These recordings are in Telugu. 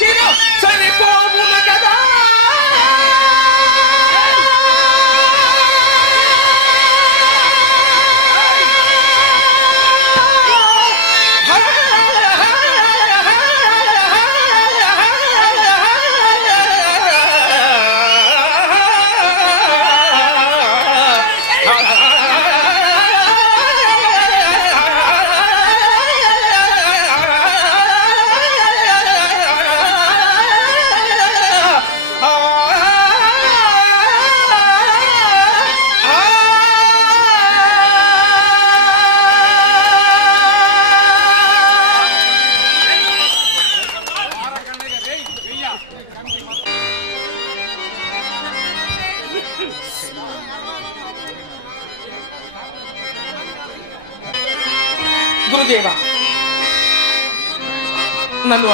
తెచ్చిన సరిపోవును కదా గురుదేవ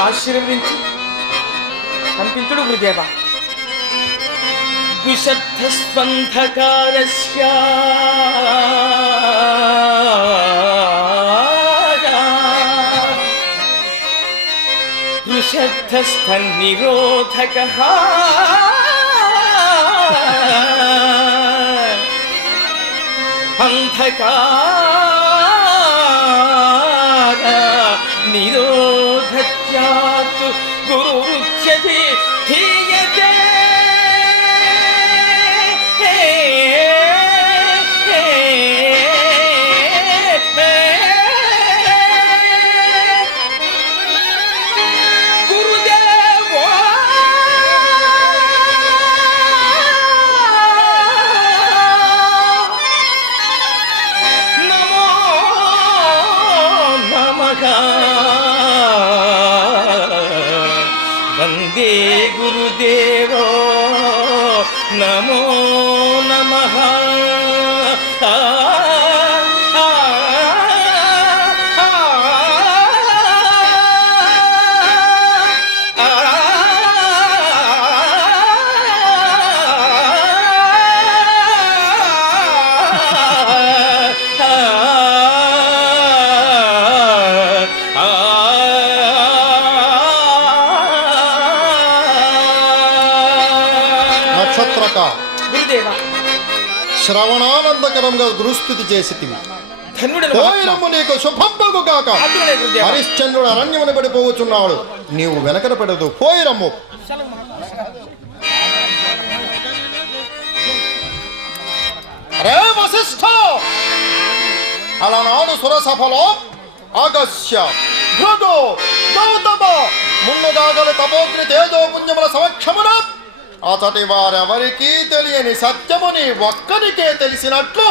ఆశీర్వదించి. పంపించుడు గురుదేవ. ద్విషబ్ధస్పంధకారస్య వృషబ్ధస్థన్నిరోధక అంధకార శ్రవణానందకరంగా గురుస్థుతి చేసితివి. పోయినము నీకు శుభంబగు గురుదేవ. హరిశ్చంద్రుడు అరణ్యమున పడిపోవచ్చున్నాడు. నీవు వెనకన పెడదు. పోయిరమ్ము. రే వశిష్ఠ! అలనాడు సురసభలో అగస్య భృగు గౌతమ మున్నుగాగల తపోగ్ని తేజో పుణ్యముల సమక్షమున అతటి వారెవరికీ తెలియని సత్యము నీ ఒక్కనికే తెలిసినట్లు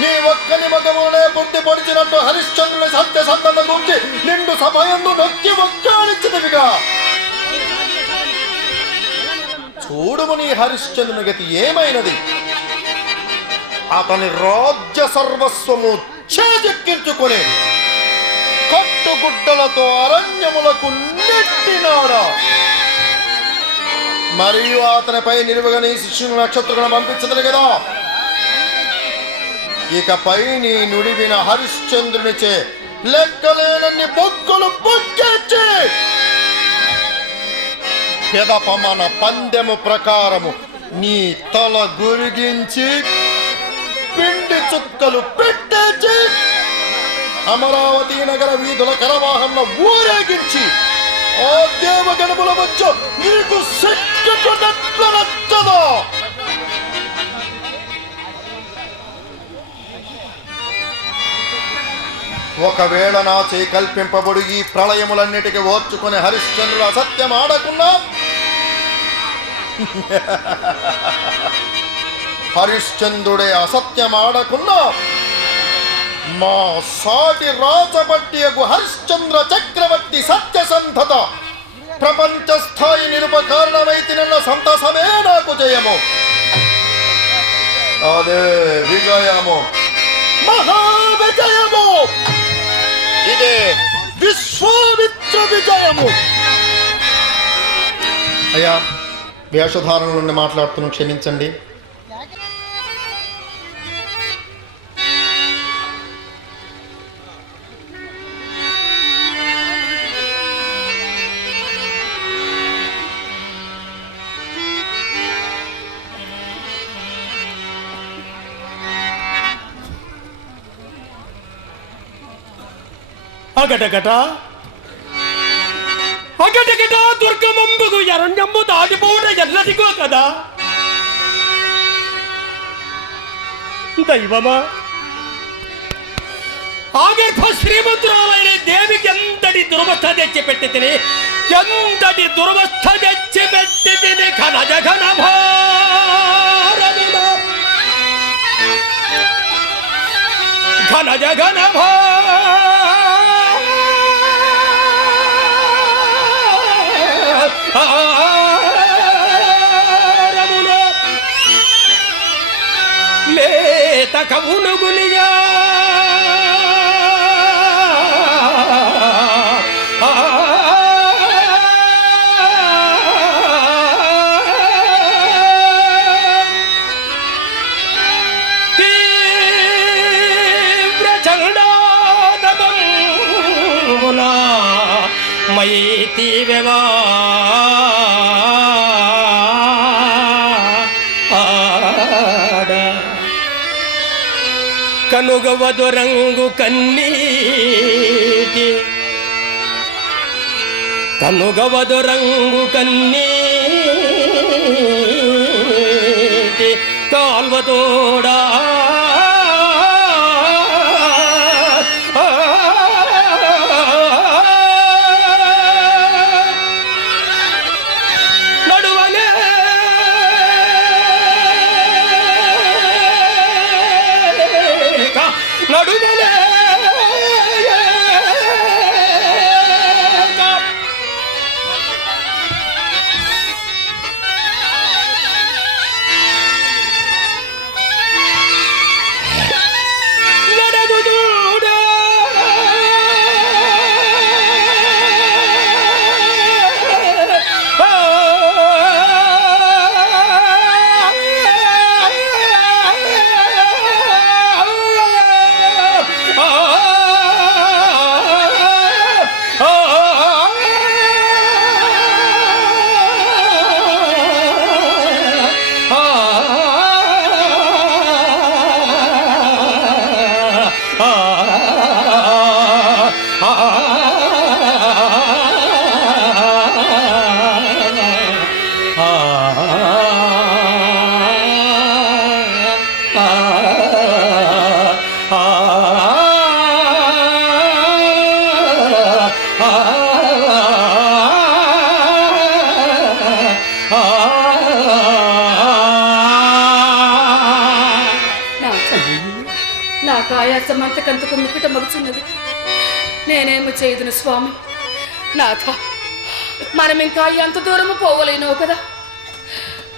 నీ ఒక్కని మగమునే పుట్టి పొడిచినట్టు హరిశ్చంద్రుని సత్య సంతత గురించి నిండు సభయందు నొక్కి ఒక్కాడించినవిగా. చూడుము నీ హరిశ్చంద్రుని గతి ఏమైనది? అతని రాజ్య సర్వస్వము చేజెక్కించుకొని కట్టుగుడ్డలతో అరణ్యములకు నెట్టినాడా? మరియు అతనిపై నిలువగని శిష్యుని నక్షత్రం పంపించదు కదా. ఇకపై నీ నుడివిన హరిశ్చంద్రునిచే లెక్కలేనన్ని బొక్కులు బొక్కెచ్చి. పెదపమన పందెము ప్రకారము నీ తల గురిగించి పిండి చుక్కలు పెట్టేచి అమరావతి నగర వీధుల కరవాహంలో ఊరేగించి ఆ దేవ గణముల మధ్య నీకు శక్తి నచ్చదా ఒకవేళ నా చే కల్పింపబడు ఈ ప్రళయములన్నిటికీ ఓర్చుకుని హరిశ్చంద్రుడు అసత్యం ఆడకున్నా? హరిశ్చంద్రుడే అసత్యం ఆడకున్నా? మా సాటి రాజపట్టి హరిశ్చంద్ర చక్రవర్తి సత్యసంధత ప్రపంచ స్థాయి నిరుపకారణమైతినన్న సంతోషమే నాకు జయము. అదే విజయము. మహా విజయము ఇదే విశ్వామిత్ర విజయము. అయ్యా వేషధారణ నుండి మాట్లాడుతున్నాను క్షమించండి. అగటగట. అగటగట దుర్గమంబుకు ఎరణ్యమ్ము దాటిపోవట ఎల్లటికో కదా. దైవమా. ఆగర్భ శ్రీమంతురాలైన దేవికి ఎంతటి దురవస్థ తెచ్చి పెట్టి తిని ఎంతటి దురవస్థ తెచ్చి పెట్టి తిని ఘన జగన భారమున ఘన జగన భారమున లేత కవునుగునియా మయి తీవెవా కనుగవదు రంగు కన్నీటి. కనుగవదు రంగు కన్నీటి. కాల్వతోడా కంతకు అంతకంతకు మగుచున్నది? నేనేమి చేయదును స్వామి? నాథ మనం ఇంకా ఎంత దూరము పోవలేనో కదా?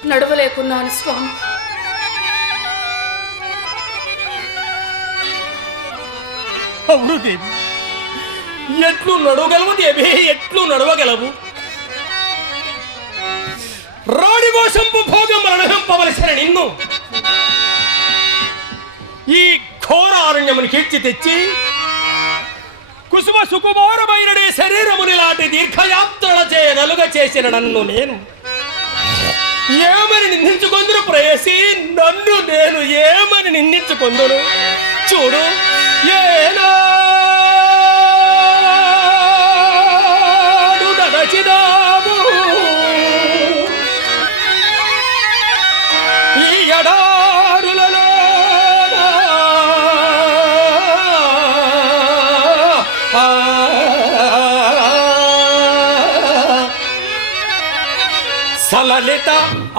నడవలేకున్నాను స్వామి. అవును దేవి. ఎట్లు నడవగలవు దేవి? ఎట్లు నడవగలవు రాణి కోసంపు భోగం మరణింపవలసిన నిన్ను ఈ ఘోర అరణ్యముని కీర్చి తెచ్చి కుసుమ సుకుమారమైన శరీరముని లాంటి దీర్ఘయాత్రల చే నలుగ చేసిన నన్ను నేను. ఏమని నిందించుకొందురు ప్రయసి? నన్ను నేను ఏమని నిందించుకొందును చూడు ఏనాడు నడచినాము. ఈ ఎడారులలో లలిత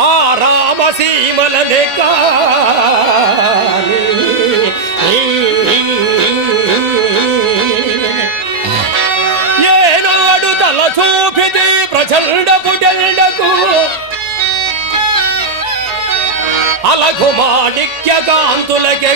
ఆ రామసీమలనే కాని ఏనాడు తల చూపిది ప్రచండకు డెండకు అలఘు మాణిక్య కాంతులకే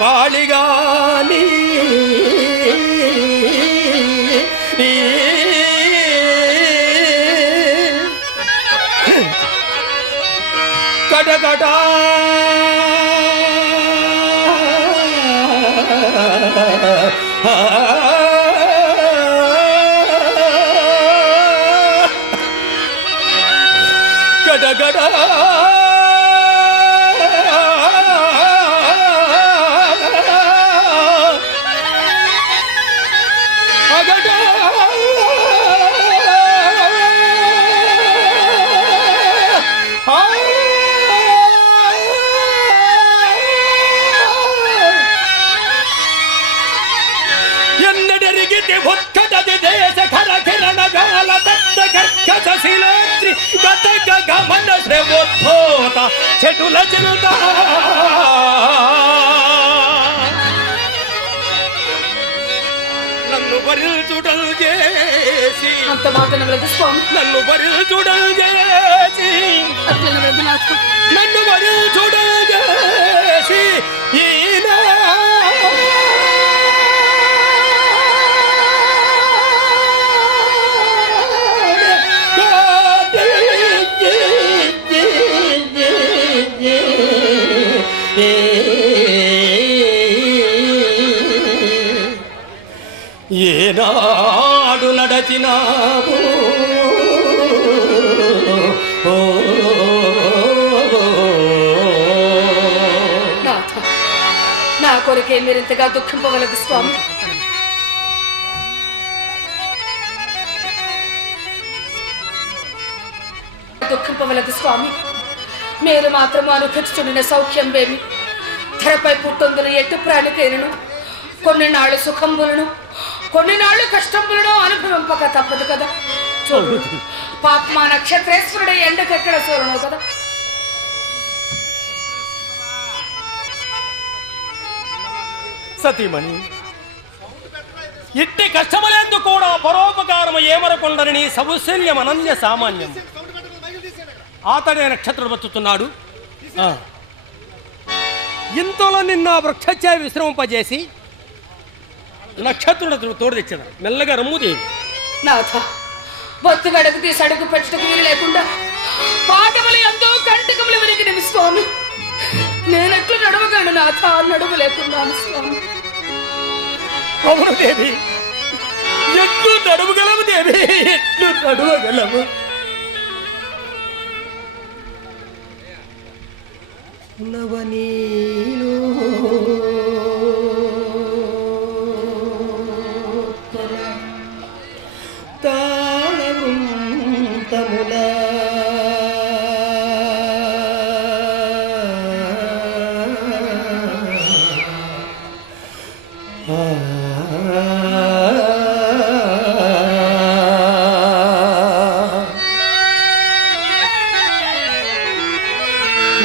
வாழிகா நீ கடகடா చెటుల చిరుత నన్ను పరిచుడల్ చేసి. అంత మాట నన్ను చేసి. అట్లా నవ్వలేదు నాథ నన్ను పరిచుడల్ చేసి ఏనాడు నడచినావు ఓ నాథ నా కొరకే మీరింతగా దుఃఖింపవలదు స్వామి. దుఃఖింపవలదు స్వామి. మీరు మాత్రము అనుభవించుచున్న సౌఖ్యం వేమి ధరపై పుట్టొందులు ఎట్టు పేరును కొన్ని నాళ్ళు సుఖంబులను కొన్ని నాళ్ళు కష్టంబులను అనుభవింపక తప్పదు కదా. చూడు పాప్మా నక్షత్రేశ్వరుడే ఎండకెక్కడ చూడను కదా. సతీమణి ఇట్టి కష్టములందు కూడా పరోపకారము ఏమరకుండని సౌశల్యం అనన్య సామాన్యం. ఆతడే నక్షత్రం బతుకుతున్నాడు. ఇంతలో నిన్న వృక్షఛాయ విశ్రమింపజేసి నక్షత్రుడు తోడు తెచ్చాడు మెల్లగా రమ్ముదేవి నాథ బొత్తుగడకు తీసి అడుగు పెట్టడానికి వీలు లేకుండా పాఠములు ఎంతో కంటకములు విరిగినవి స్వామి నేనెట్లు నడవగలను నాథ నడుము లేకున్నాను స్వామి అవును దేవి. ఎట్లు నడువగలవు దేవి? ఎట్లు నవనీలో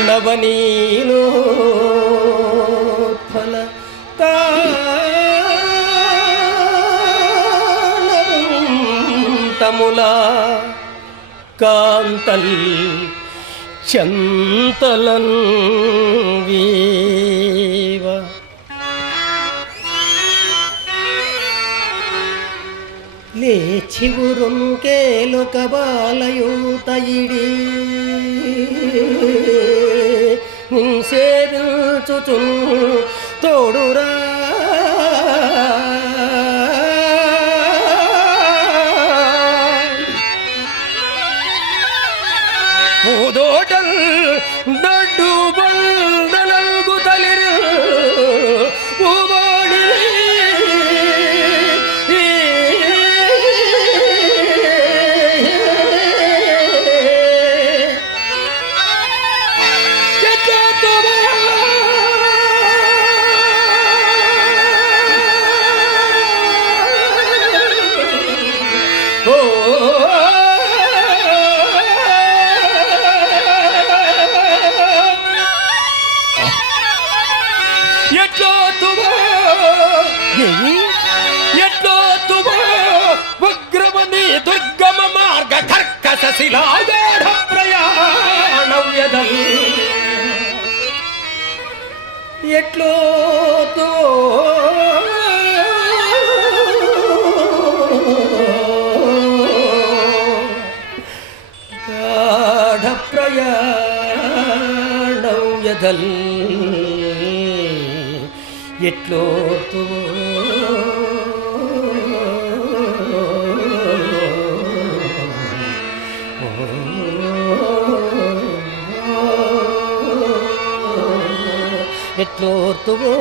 నవనీలో ఫల తముల కాంతల్ చంతలన్ వీవ. లేచి ఉరుంకేలు కబాలయూతయిడి. సేవించుచు తోడురా. ఉగ్రమని దుర్గమ మార్గ కర్కశ శిలాజాఢ ప్రయాణవ్యదల్ ఎట్లో గాఢ ప్రయాణం యదల్ ఎట్లో ఎట్లోర్తువో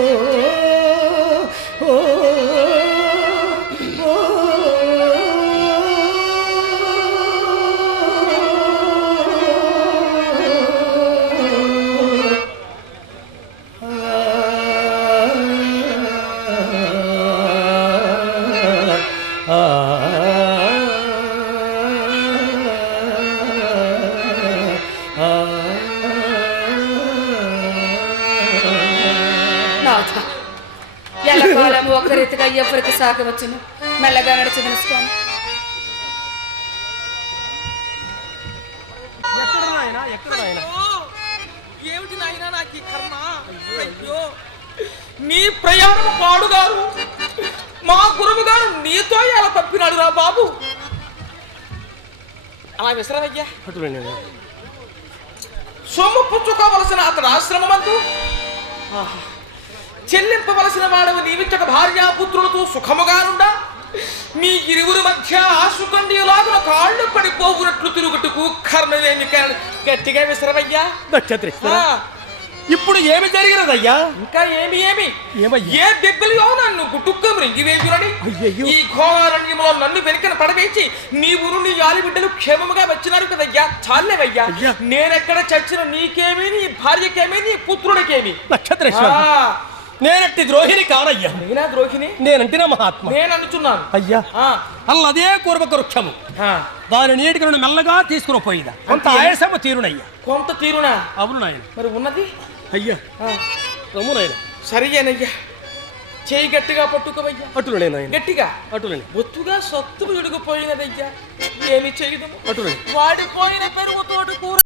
సాగవచ్చును మెల్లగా నడిచిన స్వామి ఏమిటి నాయనా నాకు ఈ కర్మ? అయ్యో! నీ ప్రయాణం పాడుగారు. మా గురువు గారు నీతో ఎలా తప్పినాడు రా బాబు? అలా విసరవయ్యా. సొమ్ము పుచ్చుకోవలసిన అతడు ఆశ్రమమందు? ఆహా. చెల్లింపవలసిన వాడవు నీవిచ్చక భార్యాపుత్రులతో సుఖముగానుండా. మీ ఇరువురి మధ్య ఆశుకండిలాగున కాళ్ళు పడిపోవునట్లు తిరుగుటకు కర్ణలేని కారణం. గట్టిగా విసరవయ్యా. నక్షత్ర ఇప్పుడు ఏమి జరిగినదయ్యా? ఇంకా ఏమి ఏమి? ఏమయ్యా? ఏ దెబ్బలియో నన్ను గుట్టుక్క మృంగివేయురని. ఈ ఘోరారణ్యంలో నన్ను వెనుకన పడవేసి నీవును నీ ఆలి బిడ్డలు క్షేమముగా వచ్చినారు కదయ్యా. చాలేవయ్యా. నేనెక్కడ చచ్చిన నీకేమి నీ భార్యకేమి నీ పుత్రుడికేమి? నక్షత్రేశ్వర. ఆ, నేనట్టి ద్రోహిని కానయ్యా. నేనా ద్రోహిని? నేనంటిన మహాత్మ. నేను అనుచున్నాను అయ్యా అల్లదే పూర్వక వృక్షము. దాని నీటికి నన్ను మెల్లగా తీసుకుని పోయిందా. కొంత ఆయాసము తీరునయ్యా. కొంత తీరునా? అవును నాయన. మరి ఉన్నది? అయ్యా. ఆ, రమ్ము నాయన. సరియేనయ్యా చేయి గట్టిగా పట్టుకోవయ్యా. అటులనే నాయన. గట్టిగా? అటులనే బొత్తుగా సత్తు విడుగుపోయినదయ్యా ఏమి చేయదు అటులనే వాడిపోయిన పెరుగుతోటి కూర